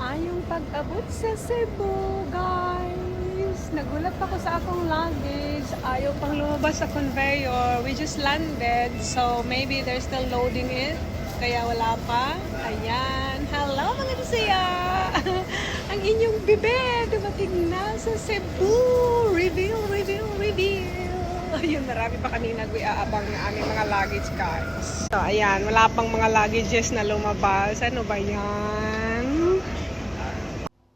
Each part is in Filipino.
Ayong pag-abot sa Cebu, guys. Nagulat ako sa akong luggage. Ayaw pang lumabas sa conveyor. We just landed, so maybe they're still loading it. Kaya wala pa. Ayan. Hello mga Bisaya! Ang inyong bebe, dumating na sa Cebu. Reveal, reveal, reveal. Ayun, marami pa kami nag-aabang na aming mga luggage, guys. So, ayan. Wala pang mga luggages na lumabas. Ano ba yan?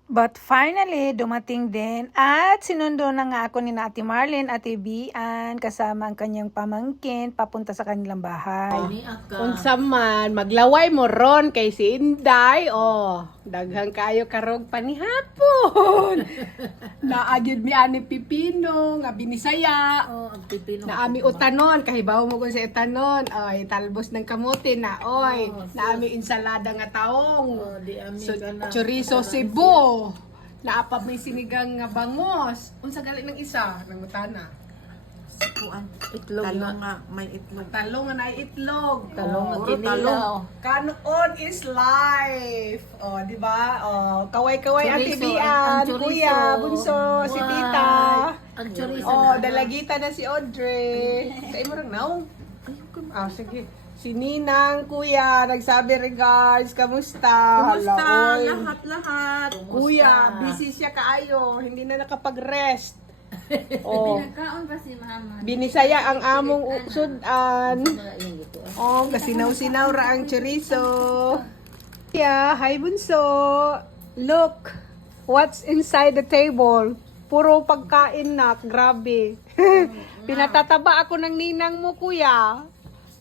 But finally, dumating din at sinundo na nga ako ni Ate Marlene at Bian kasama ang kanyang pamangkin papunta sa kanilang bahay. Unsa man, maglaway mo ron kay si Inday. Oh, daghang kayo karog panihapon. Naagid mi ani pipino nga binisaya. Oh, ang pipino. Naami utanon, kahibaw mo kung sa etanon. Oy, talbos ng kamote na. Oy, naami insalada nga taong. Oh, di ami So, ka na. chorizo Cebu. Naapap may sinigang nga bangos. Unsa gali ng isa? Nangutana. Kuan. Itlog talong nga, may itlog. Talong nga na itlog. Talong nga Oh, kinilaw. Kanon is life. Oh, di ba? Oh, kaway-kaway ang Chorizo, tibian, ang chorizo. kuya, bunso, si Wow. tita. Ang chorizo Oh, na. dalagita na si Audrey. Sa imo rang naong. Ah, sige. Si Ninang, kuya, nagsabi regards, kamusta? Kumusta? Hala, oy. Lahat. Kuya, busy siya kaayo, hindi na nakapag-rest. Oh, Nagkaon pa si mama. binisaya ang among sudan. Ayun dito. Oh, kasinaw-sinaw ra ang chorizo. Yeah, hi bunso. Look, what's inside the table? Puro pagkain na, grabe. Pinatataba ako ng ninang mo, kuya.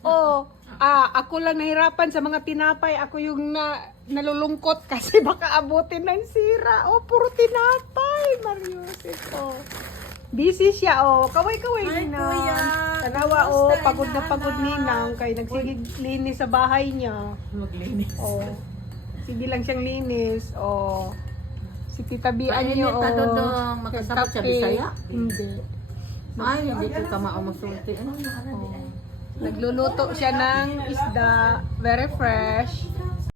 Oh, ako lang nahirapan sa mga tinapay. Ako yung nalulungkot kasi baka abutin ng sira. Oh, puro tinapay, Mariusip. Oh. Busy siya, oh. Kaway-kaway, Hi, Ninang. kuya. Tanawa, oh. Kumusta, Pagod na Nana? pagod, Ninang. Kaya nagsigilinis sa bahay niya. Maglinis. Oh. Sige lang siyang linis. Oh. Si Tita Bian niyo, Painit ka, oh. Dodong. Makasabot sa Nagkape. Bisaya? Hindi. Ay, hindi ko ka maamasulti. Ano na? Oh. Nagluluto siya ng isda. Very fresh.